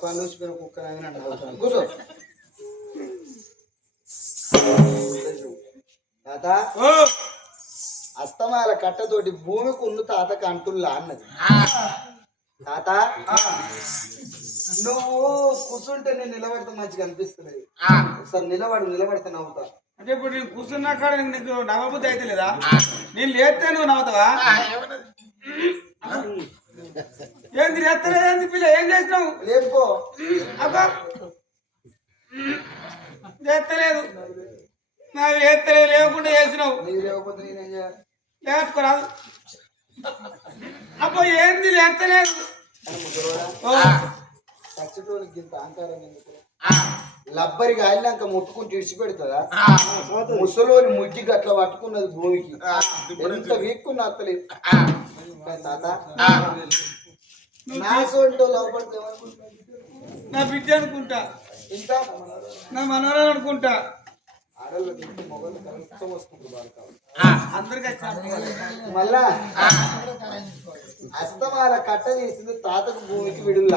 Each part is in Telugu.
పనులు వచ్చిపోయిన కుక్క నాయన అంటాను కూర్చో. తాత ఓ. అస్తమాల కట్టతోటి భూమికి ఉన్న తాతకు అంటుల్లా అన్నది. తాత నువ్వు కూర్చుంటే నేను నిలబడితే మంచిగా అనిపిస్తున్నది ఒకసారి నిలబడి నిలబడితే నవ్వుతా. అంటే ఇప్పుడు నేను కూర్చున్నా కాడ నీకు నవ్వబుద్ధి అయితే లేదా నేను లేస్తే నువ్వు నవ్వుతావా? ఏంది లేస్తలేదేంది పిల్ల? ఏం చేసినావు? లేపుకో అబ్బా. లేస్తలేదు నాకు లేస్తలేదు లేకుండా చేసినావు లేచుకోరాదు అబ్బో ఏంది ఓ, చచ్చటోళ్ళకి ఇంత అహంకారం ఎందుకు? లబ్బరి గాలినాక ముట్టుకుని విడిచిపెడుతుందా ముసలోని ముడ్డి గట్ల పట్టుకున్నది భూమికి. ఎంత వీక్కున్న అత్తలేదు తాత? నా బిడ్డ అనుకుంటా ఇంకా నా మనవరాలు అనుకుంటా మళ్ళా అస్తమాల కట్ట చేసింది తాతకు భూమికి విడుదల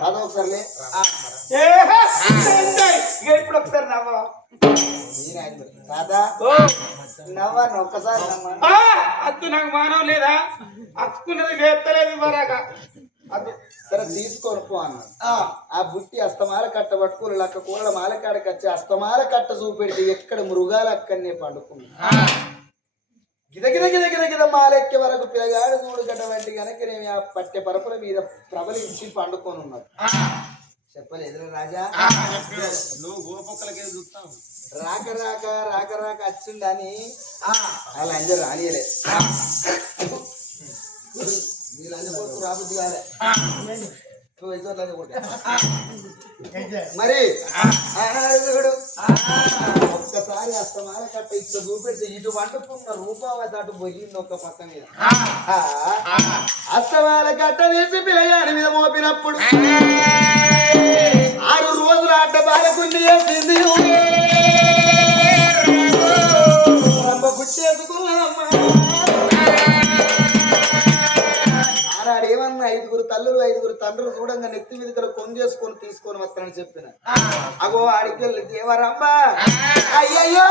తాత ఒకసారి. ఇప్పుడు ఒకసారి తాత అద్దు నాకు మానవ లేదా అతుకున్నది లేస్తలేదు మరాక. అది సరే తీసుకొని పో అన్నాడు ఆ. బుట్టి అస్తమాల కట్ట పట్టుకుని లక్క కూరల మాలకాడకి వచ్చి అస్తమాల కట్ట చూపెడితే ఎక్కడ మృగాలు అక్కడనే పండుకుంది. గిద గిద గిద మాలెక్కే వరకు పిల్లగాడు చూడు గడ్డ వంటి కనుక నేను ఆ పట్టె పరపుల మీద ప్రబలించి పండుకొని ఉన్నాడు. చెప్పలేదు రాజా. నువ్వు గోపక్కలకే చూస్తావు. రాక రాక రాక రాక వచ్చిండని అలా అందరూ రానియలే. మీరు రాబుద్ది కాలే. చూడు ఒక్కసారి అస్తమాన కట్ట ఇట్లా చూపెడితే ఇటు వండుకున్న రూపావతి అటు పోయింది ఒక్క పక్క మీద. ఆ, అస్తమాన కట్ట వేసి పిల్లగాడి మీద మోపినప్పుడు. అడ్డ బాలకుండి వేసింది. ఆనాడు ఏమన్నా ఐదుగురు తల్లులు ఐదుగురు తండ్రులు చూడంగా నెత్తి మీద కొంగేసుకొని తీసుకొని వస్తానని చెప్పిన. అగో ఆడికెళ్ళి దేవరమ్మ. అయ్యయ్యో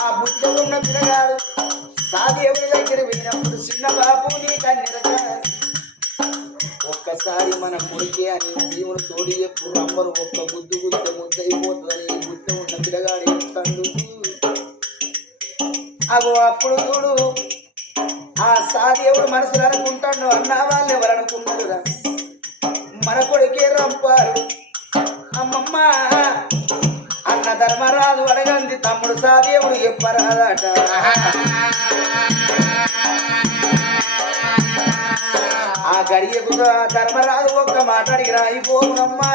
ఆ బుద్ధ ఉన్న పిల్లగాడు సాదేవుడి దగ్గర పోయినప్పుడు చిన్న బాబు నీ ఒక్కసారి మన కొడుకే అని దేవుడు తోడి ఎప్పుడు అమ్మరు ఒక్క బుద్ధు గుద్ద ముద్ద అయిపోతుందని ఉన్న పిల్లగాడు చెప్తాడు. అగో అప్పుడు చూడు ఆ సాదేవుడు మనసులు అనుకుంటాడు అన్న వాళ్ళు ఎవరు అనుకున్నాడురా మన కొడుకే రంపారు అమ్మమ్మ అన్న ధర్మరాజు అడగంది తమ్ముడు సాదేవుడు చెప్పరాదట. ఆ గడియకు ధర్మరాజు ఒక్క మాట్లాడికి అడిగిరా అయిపోనమ్మా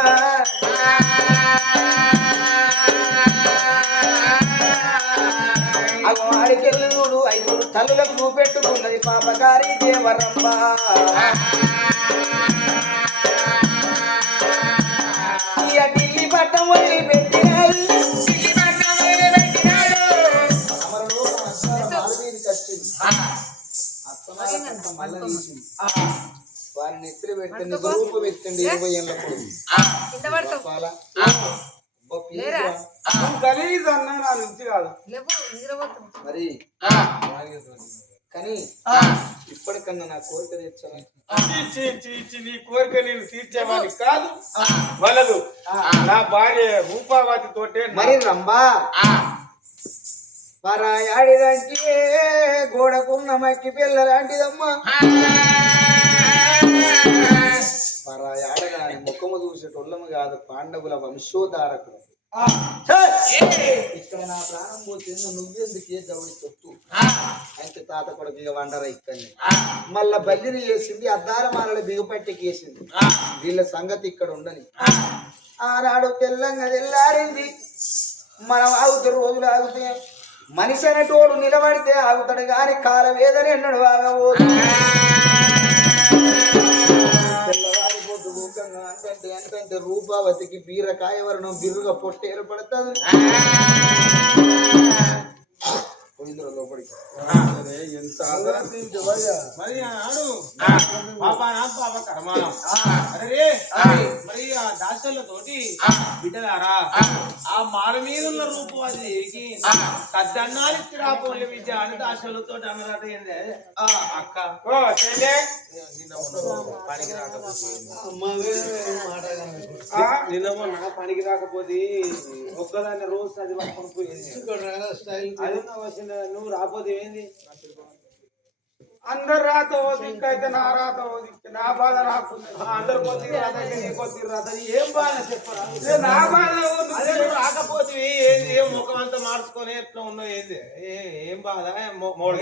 ఐదుగురు తల్లులకు చూపెట్టుకున్నది పాపకారి దేవరమ్మ. పెట్టండి రూపు పెట్టండి ఇరవై గలీజ్ అన్నా నా నుంచి కాదు. లేవు నిద్రపోతావు. మరి కానీ ఇప్పటికన్నా నా కోరిక తెచ్చాను చీ, చీ, చీ, చీ, నీ కోరిక నేను తీర్చేవాడిని కాదు. వలదు. నా భార్య రూపావతి తోటే మరి రంబా పరాయాడిదంటే గోడకున్న మట్టి పిల్ల లాంటిదమ్మా పరాయాడగాని ముఖము చూసేటోళ్ళము కాదు పాండవుల వంశోధారకులు ఆ, ఇక్కడ నా ప్రాణం పోతుంది నువ్వెందుకు ఏ దౌడి తొట్టు? అయితే తాత కొడుకు ఇక వండరా ఇక్కడిని. మళ్ళా బల్లిని వేసింది అద్దారమాల బిగుపట్టికి వేసింది వీళ్ళ సంగతి ఇక్కడ ఉండని. ఆనాడు తెల్లంగా తెల్లారింది. మనం ఆగుతూ రోజులు ఆగితే మనిషి అనేటోడు నిలబడితే ఆగుతాడు గాని కాల వేదన ఎన్నడు ఆగబోదు. తెల్లవారి పొద్దు ఊకంగా అంటే అంటే రూపావతికి బీరకాయ వరణం బిర్రుగా పొట్టు ఏర్పడుతుంది పోయిందిరా లోపలికి అరే, ఎంత మరి ఆడు పాప నా పాప కర్మానం అరే మరి ఆ దాసలతోటి బిడ్డలారా ఆ మాడ మీద ఉన్న రూపు అది. ఏకి? సద్దన్నాలు ఇచ్చి రాపోలే విద్య అని దాసలతో అన్నదాట ఏందే ఆ, అక్క. ఓ చెల్లె. పనికి రాకపోతే ఆ, నిన్న మొన్న పనికి రాకపోతే ఒక్కదాన్ని రోజు అది పట్టుకొని పోయింది అది నువ్వు రాకపోతే ఏంది? అందరు రాత ఓదికైతే నా రాత ఓదికి నా బాధ నాకు అందరు కొద్ది రాత నీ కొద్ది రాత ఏం బాధ చెప్పరా? ఏ నా బాధ రాకపోతే ఏంది ఏం ముఖం అంతా మార్చుకొని ఎట్లా ఉన్నావు ఏంది? ఏ- ఏం బాధ? మోడు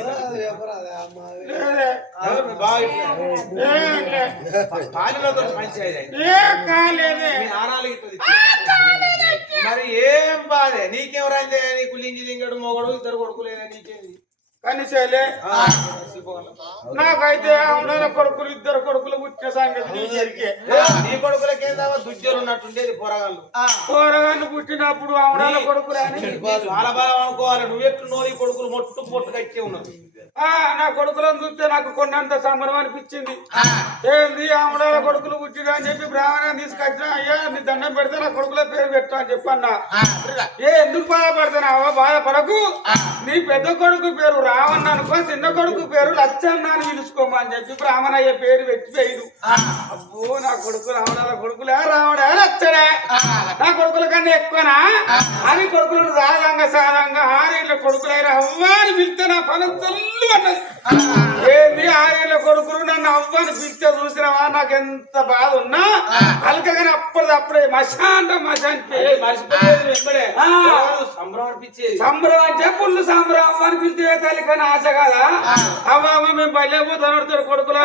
పాలిలతో పంచాయతీ. మరి ఏం బాధే? నీకెవరైందే నీకు లింగి లింగడు మొగడు ఇద్దరు కొడుకులేనా నీకేంది? కానీ చేయలే. నాకైతే అవున కొడుకులు ఇద్దరు కొడుకులు పుట్టిన సంగతి. నీ దుజ్జలు ఉన్నట్టుండేది పోరగాళ్ళు. పోరగాళ్ళు పుట్టినప్పుడు అవునాల కొడుకులు అని. చాలా బాగా అనుకోవాలి. నువ్వెట్లు నోరి కొడుకులు మొట్టు పొట్టు కట్టే ఉన్నది నా కొడుకులను చూస్తే నాకు కొన్నంత సంబరం అనిపించింది. ఏంది ఆమడాల కొడుకులు పుట్టినా అని చెప్పి బ్రాహ్మణ తీసుకొచ్చినా అయ్యా నీ దండం పెడితే నా కొడుకుల పేరు పెట్టు అని చెప్పన్నా. ఏ ఎందుకు బాధపడుతున్నావా బాధపడకు. నీ పెద్ద కొడుకు పేరు రావణ్ అనుకో చిన్న కొడుకు పేరు లచ్చన్న అని పిలుచుకోమని చెప్పి బ్రాహ్మణయ్య పేరు పెట్టి వేయదు అబ్బో నా కొడుకు రావణాల కొడుకులే రావడా లచ్చడే. నా కొడుకుల కన్నా ఎక్కువనా? అని కొడుకులు రాగంగా సారంగా ఆరేళ్ళ కొడుకులైన అవ్వాని పిలిస్తే నా పని తల్లు అన్నది ఏంది ఆరేళ్ళ కొడుకులు నన్ను అవ్వని పిలిస్తే చూసినావా? నాకు ఎంత బాధ ఉన్నా అలకగానే అప్పటిదప్పుడే మషా అంటే మషా అంటే సంబరం అనిపించేది? సంబరం అంటే పుల్లు సంబరం అవ్వని పిలితే తల్లి కానీ ఆశ కదా? అవ్వ మేము బయలు పోతాడు కొడుకులు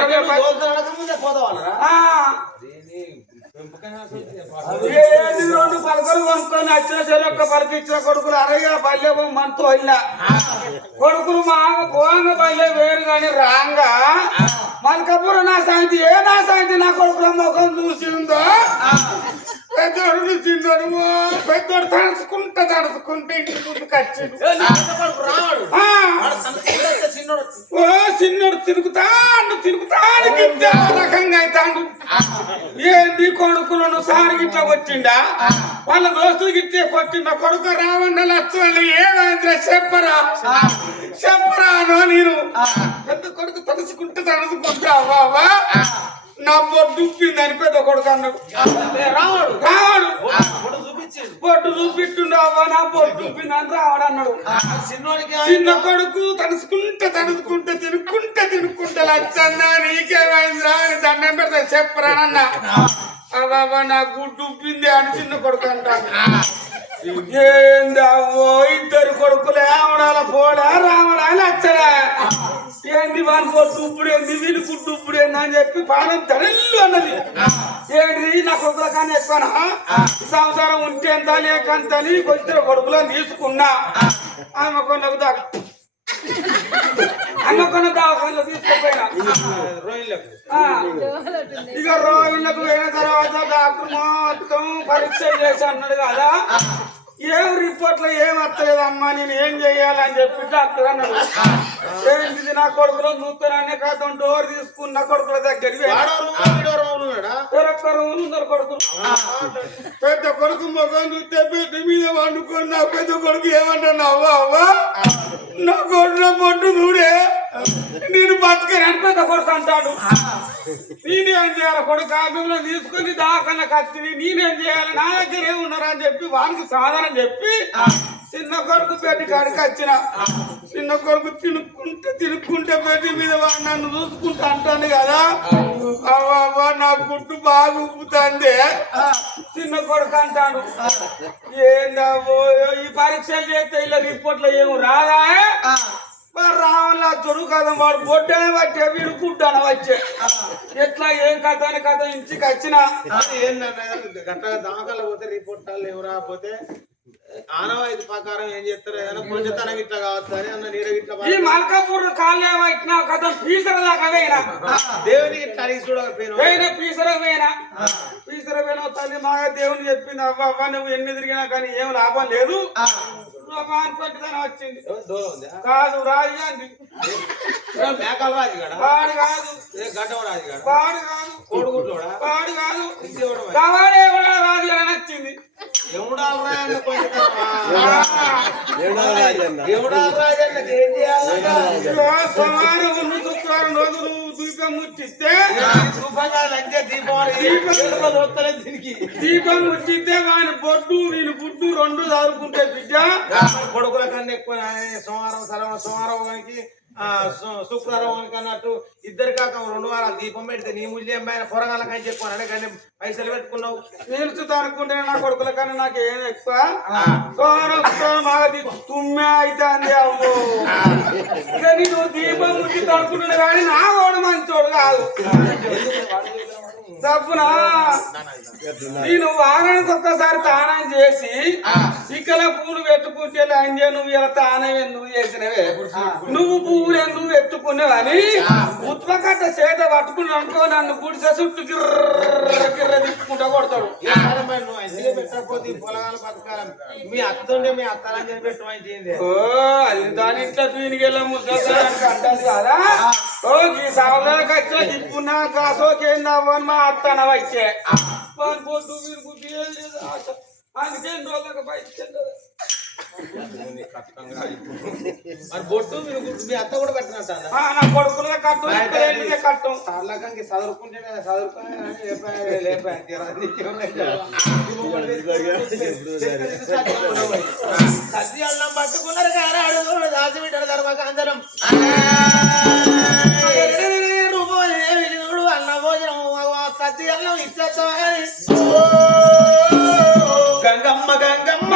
ఏది రెండు పలకలు కొనుక్కొని అచ్చేసరి సరే ఒక్క పలక ఇచ్చిన కొడుకులు అరగా పల్లె మనతో వెళ్ళా కొడుకులు మా పోంగ పల్లె వేరు కానీ రాంగా మల్కపురం నా సాయంతి ఏ నా సాయంతి నా కొడుకుల ముఖం చూసిందో? పెద్దోడు చిన్నోడు పెద్దోడు తడుచుకుంటా తడుచుకుంటే ఇంటి ముందుకు వచ్చిండు. ఓ చిన్నోడు తిరుగుతాడు తిరుగుతాడు గిట్ట రకంగా అవుతాడు ఏంది కొడుకులను సారి గిట్ల వచ్చిండా వాళ్ళ దోస్తులు గిట్టే కొట్టిండా? కొడుకు రావన్న లచ్చలు ఏమైందిరా చెప్పరా. చెప్పరా అనో నేను. పెద్ద కొడుకు తడుచుకుంటూ తడుచుకుంటా అవ్వా నా బొడ్డు ఉప్పిందని పెద్ద కొడుకు అన్నాడు. రావాడు. రావాడు. బొడ్డు చూపిట్టుండు అవ్వ నా బొడ్డు ఉప్పిందని రావాడు అన్నాడు. చిన్న కొడుకు తడుచుకుంటే తడుచుకుంటే తినుకుంటే తినుకుంటే లచ్చన్నా నీకేమైందిరా అని దండం పెడతా చెప్పరానన్నా అవ్వ నా గుడ్డు ఉప్పింది అని చిన్న కొడుకు అంటాను ఏంది ఇద్దరు కొడుకులే ఆవడాల పోడా రావడా లచ్చరా ఏంది వాని కొట్టు ఇప్పుడు ఏంది వీని ఇప్పుడు ఏంది అని చెప్పి పానం తడల్లు అన్నది. ఏంటి నా కొడుకుల కానీ ఎక్కువనా సంసారం ఉంటే ఎంత లేకంత అని ఇద్దరు కొడుకులను తీసుకున్నా ఆమె కొన్నకు దాకా ఆమె కొన్న దావకాల్లో తీసుకుపోయినా. ఇక రోగిళ్ళకు పోయిన తర్వాత డాక్టర్ మొత్తం పరీక్ష చేసి అన్నాడు కదా. ఏం రిపోర్ట్లో ఏం వస్తలేదు అమ్మా నేను ఏం చెయ్యాలని చెప్పి డాక్టర్ అన్నాడు. నా కొడుకులో నూతనాన్ని కాదు డోర్ తీసుకుని నా కొడుకుల దగ్గరికి కొడుకులు. పెద్ద కొడుకు ముఖం చూస్తే పెద్ద మీద వండుకొని నా పెద్ద కొడుకు ఏమన్నా అవ్వా అవ్వా నా కొడుకులో పొట్టు చూడే నేను బతకని పెద్ద కొడుకు అంటాడు. నేనేం చేయాలి? కొడుకు ఆఫీసులో తీసుకుని దాకన్న కత్తిని నేనేం చేయాలి? నా దగ్గర ఏమున్నారా అని చెప్పి వానికి సమాధానం చెప్పి చిన్న కొడుకు పెట్టి కాడికి వచ్చిన చిన్న కొడుకు తినుకుంటే తినుకుంటే పెట్టి మీద వాడు నన్ను చూసుకుంటా అంటాను కదా. అవ్వ నా గుడ్డు బాగా ఉప్పుతుంది చిన్న కొడుకు అంటాడు. ఏందో ఈ పరీక్షలు చేస్తే ఇలా రిపోర్ట్లో ఏమి రాదా మరి రావాలా చొరువు కదా వాడు బొడ్డనే వచ్చే వీడు గుడ్డన వచ్చే. ఎట్లా ఏం కథ అని కథ ఇంటికి వచ్చిన. ఏంటంటే గట్టగా పోతే రిపోర్ట్ ఎవరు రాకపోతే ఆనవాయితీ ప్రకారం ఏం చేస్తారు? ఏదైనా కొంచెం తనకి ఇట్లా కావచ్చు? అని అన్న నీడ ఇట్లా ఈ మల్కాపూర్ కాలే వచ్చిన కథ పీసర దాకా వేయనా దేవునికి ఇట్లా అడిగి చూడకపోయినా పీసర పీసర తల్లి దేవుని చెప్పింది. అవ్వ అవ్వ నువ్వు ఎన్ని తిరిగినా కానీ ఏం లాభం లేదు. వచ్చింది. కాదు రాజు అంది మేకల రాజు వాడు కాదు. గడ్డం రాజు గడ? వాడు కాదు. కోడిగుడ్లోడా? వాడు కాదు. సోమవారం ఉన్న శుక్రవారం దీపం ముట్టిస్తే దీపావళి దీపం వస్తలే దీనికి దీపం ముట్టిస్తే వాని బొడ్డు నేను గుడ్డు రెండు చదువుకుంటే బిడ్డ కొడుకుల కన్నా ఎక్కువ సోమవారం సరవ సోమవారం వానికి శుక్రవారం వానికి అన్నట్టు ఇద్దరు కాక రెండు వారాలు దీపం పెడితే నీ మూల్యం పైన పొరగాల కానీ చెప్పాను. కానీ పైసలు పెట్టుకున్నావు. నిలుచుతా అనుకుంటే నా కొడుకుల కన్నా నాకు ఏం ఎక్కువ? మాది తుమ్మే అయితే అవ్వు. ఇక నేను దీపం ముట్టి తడుకుంటున్నా కానీ నా వాడు మంచోడు కాదు. తప్పునా నేను వారానికి ఒక్కసారి తానం చేసి చిక్కల పూలు పెట్టుకుంటే లంజే నువ్వు ఇలా తానం ఎందుకు చేసినవే? నువ్వు పువ్వులు ఎందుకు ఎత్తుకున్నావని ఉత్పకట్ట చేత పట్టుకుని అనుకో నన్ను గుడిసె చుట్టూ గిర్ర గిర్ర తిప్పుకుంటా కొడతాడు. మీ అత్త ఉంటే మీ అత్తలని చెప్పి పెట్టు మంచి ఏంది ఓ అది దాని ఇంట్లో పీనికి వెళ్ళా ముసలానికి అంటారు కదా. ఓ ఈ సవలకి వచ్చే ఇప్పున్నా కాసోకేంది అవ్వని మా అత్తన వచ్చే వాని పొద్దు వీరి గుడ్డి ఏం లేదు ఆశ. అందుకే రోజులకు బయటికి. మరి బొట్టు మీరు మీ అత్త కూడా పెట్టినట్టు నా కొడుకులుగా కట్టు ఇక్కడ వెళ్ళితే కట్టు. సార్లకంకి చదువుకుంటేనే చదువుకుని లేపాయి లేపాయి సద్ది అల్లం పట్టుకున్నారు కారాడు దాసి పెట్టాడు సద్ది గంగమ్మ గంగమ్మ.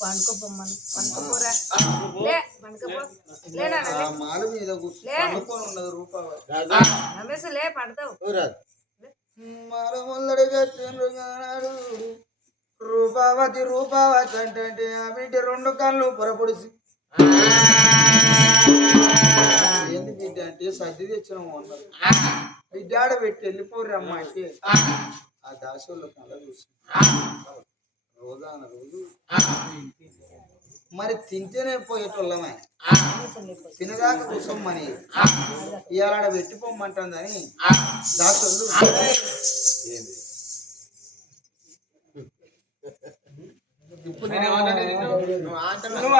పండుకోపోమ్మను పండుకోపోరా. లే పండుకోపో. లే నాన్న ఆ లే. మాల మీద కూర్చొని లే. పండుకొని ఉన్నది రూపాయి. రమేష్ లే పడతావు. మాల ముల్లడి కట్టిండ్రు గానాడు రూపావతి రూపావతి అంటే ఆ బిడ్డ రెండు కళ్ళు పొరపొడిసి. ఏంది బిడ్డ అంటే సర్ది తెచ్చినాము అన్నారు బిడ్డ ఆడ పెట్టి వెళ్ళిపోరు అమ్మ అంటే ఆ దాసోళ్ళు కళ్ళ చూసి రోజాన రోజు మరి తింటేనే పోయేటోళ్ళమే తినదాకా కూసమ్మని ఇవాళ పెట్టిపోమ్మంటుందని దాసోళ్ళు ఇప్పుడు నేను నువ్వు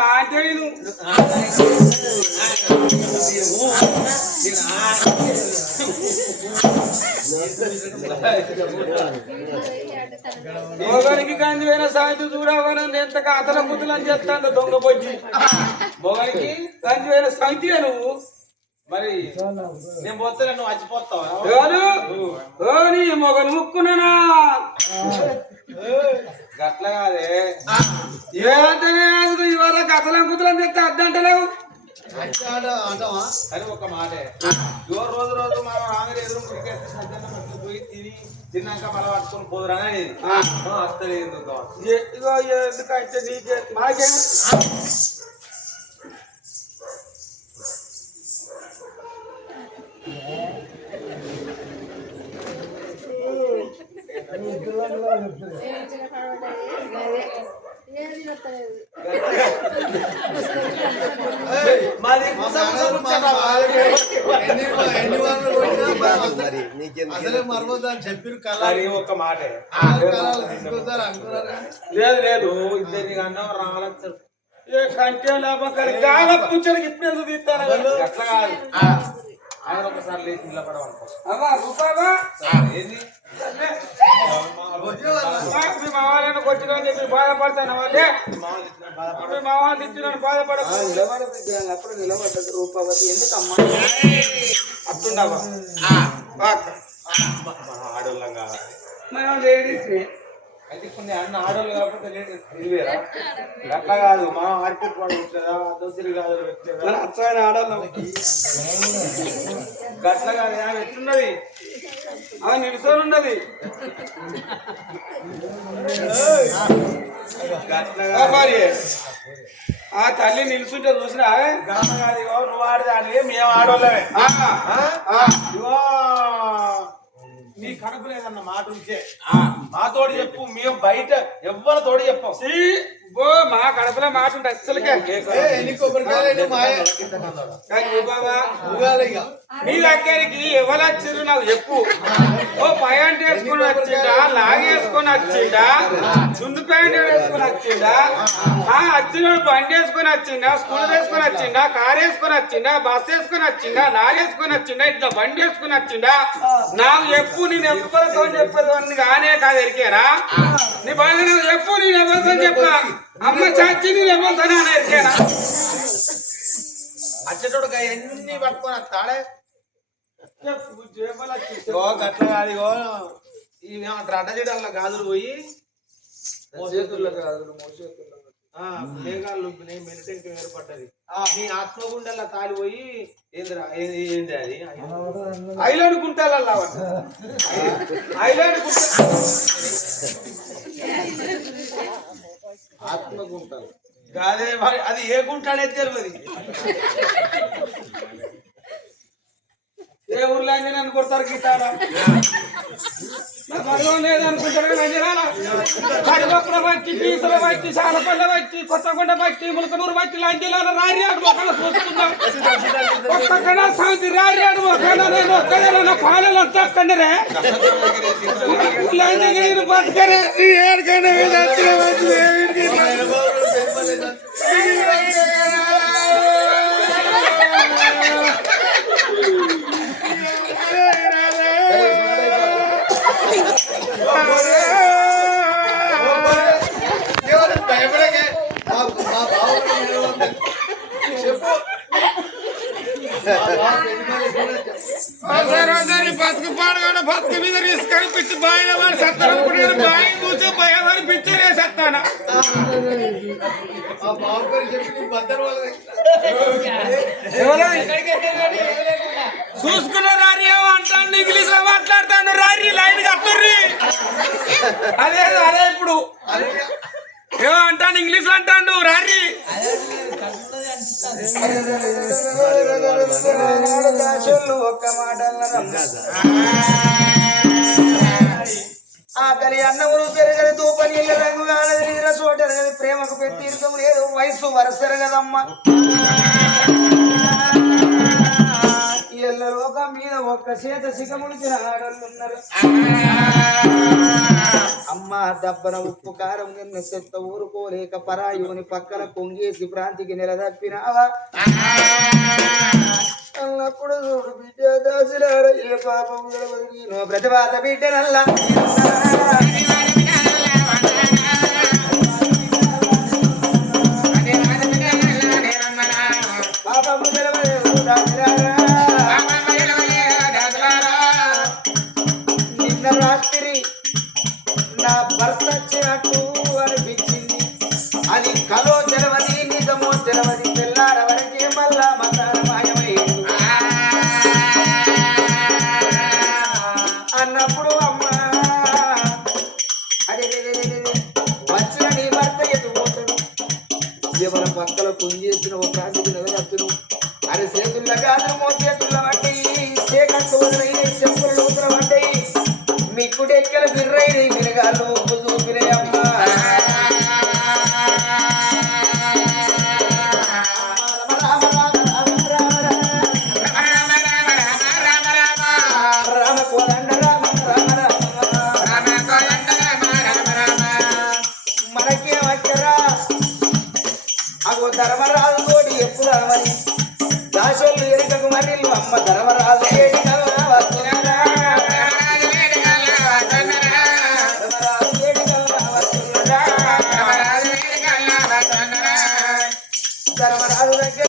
మొగనికి కంది పోయిన సాయంత్రం చూడవని ఎంత అతల ముద్దులు అని చెప్తాను దొంగ పొచ్చి మొగనికి కంది పోయిన సంఖ్య నువ్వు? మరి నేను పోతే నువ్వు వచ్చిపోతావా ఎవరు? ఓ నీ మొగలు ముక్కుననా గట్ల కాదే. ఏదంటేనే అది ఇవాళ కథల అని చెప్తే అద్దంటలేవు అని ఒక మాటే. ఇగో రోజు రోజు మనం రాంగలు ఎదురు పోయి తిని తిన్నాక మళ్ళీ పట్టుకొని పోదురా అనేది. ఇగో ఎందుకంటే నీకే? మాకేం? అసలే అని చెప్పిరు కళ మరి ఒక మాటే. తీసుకొస్తారు అనుకున్నారు కానీ లేదు లేదు. నువ్వు ఇద్దరిని అన్నావు రావాలని ఏ కంటే లాభం పుచ్చడికి ఇప్పుడు తీస్తాను? గట్ల కాదు. ఆయన ఒకసారి లేచి నిలబడమనుకో. అమ్మా ఏంది? మీ కొట్టినని చెప్పి బాధపడతాను వాళ్ళే మామూలు ఇచ్చిన బాధపడ మీ మావాళ్ళని తిట్టినని బాధపడదు నిలబడ బిడ్డ అప్పుడు నిలబడ్డది రూపావతి. ఎందుకమ్మా? అట్టుండవా ఆడోళ్ళం కావాలి. మనం లేడీస్. అయితే కొన్ని అన్న ఆడోళ్ళు కాకపోతే లేదు ఇదివేరా అట్లా కాదు దోసిరి కాదు అచ్చమైన ఆమె ఎట్లున్నది? నిలుసొని ఉన్నది. ఆ తల్లి నిలుచుంటే చూసినా నువ్వు ఆడదాని మేము ఆడోళ్ళమే. ఆ, ఆ? ఇగో. నీ కడుపు లేదన్న మాట ఉంచే మాతోటి చెప్పు మేము బయట ఎవ్వరి తోడి చెప్పం. మా కడపలో మాట ఉంటే అస్సలకే. నీ దగ్గరికి ఎవరు వచ్చిర్రు నాకు చెప్పు. ఓ ప్యాంట్ వేసుకొని వచ్చిండా లాగేసుకొని వచ్చిండా చుండు ప్యాంట్ వేసుకొని వచ్చిండా ఆ వచ్చినోడు బండి వేసుకొని వచ్చిండా స్కూల్ వేసుకొని వచ్చిండా కార్ వేసుకొని వచ్చిండా బస్ వేసుకొని వచ్చిండా లారీ వేసుకొని వచ్చిండా ఇట్లా బండి వేసుకొని వచ్చిండా. నాకు చెప్పు నేను ఎవరితో చెప్పేది అని కానే కాదు ఎరికేనా? నీ బాధ చెప్పు నేను ఎవరితో చెప్పా అమ్మ చాచి నేను ఎవరితో ఎరికేనా? అచ్చేటోడు ఎన్ని పట్టుకొని వస్తాడే? చెప్పు జేబులో గట్ల కాదు ఇగో. ఇవి ఏమంటారు అడ్డజీడల్ల గాజులు పోయి చేతుల్లో కాదు మోసేతుల్లో ఆ మేఘాలు మెడిటెంట్ ఏర్పడ్డది. నీ ఆత్మగుండెల్లా తాలిపోయి ఏందిరా ఏంది అది? ఐలాండ్ గుంటలల్లా ఐలాండ్ గుంట ఆత్మగుంటాలు. అదే మరి అది ఏ గుంటాడే తెలియదు ఏ ఊర్లో అయినా నన్ను కొడతారు గీతాడా నాకు అనుభవం లేదనుకుంటారు కానీ అంజనాల కడిగొప్పల వచ్చి పీసల వచ్చి సాలపల్ల వచ్చి కొత్తకొండ వచ్చి ములకనూరు వచ్చి లాంటిలాల రారియాడు మొక్కలు చూస్తున్నాం ఒక్కకడ శాంతి రారియాడు మొక్కలు నేను ఒక్కడే నా పాలలు అంతా అక్కడరే లంజగిరి బతకరే ఏడుకైనా చెప్పు. బతుకు పాడగానే బతుకు మీద రిస్క్ అనిపించి బాయిన వాడు సత్తాను బాయి కూర్చో భయం సత్తానా. నీకు బద్దలు వాళ్ళ చూసుకున్న రారి అంటాను ఇంగ్లీష్లో మాట్లాడతాను రారి లైన్ కట్టుర్రి అదే అదే ఇప్పుడు. ఏమో అంటాను ఇంగ్లీష్లో అంటాడు రారి ఒక్క మాట ఆకలి అన్నములు పెరగదు తూప నీళ్ళ రంగు కాలది నీర చోటరగదు ప్రేమకు పెట్టి లేదు వయసు వరసరు కదమ్మా ఎల్ల లోకం మీద ఒక్క చేత సిగములు తినాడోళ్ళున్నారు అమ్మ దబ్బన ఉప్పు కారం నిన్న చెత్త ఊరుకోలేక పరాయుని పక్కన కొంగేసి ప్రాంతికి నిలదప్పినావా? అన్నప్పుడు చూడు బిడ్డ దాసినారా ఏ పాపం ప్రతిపాత బిడ్డనల్లా. రేడి వినగాలు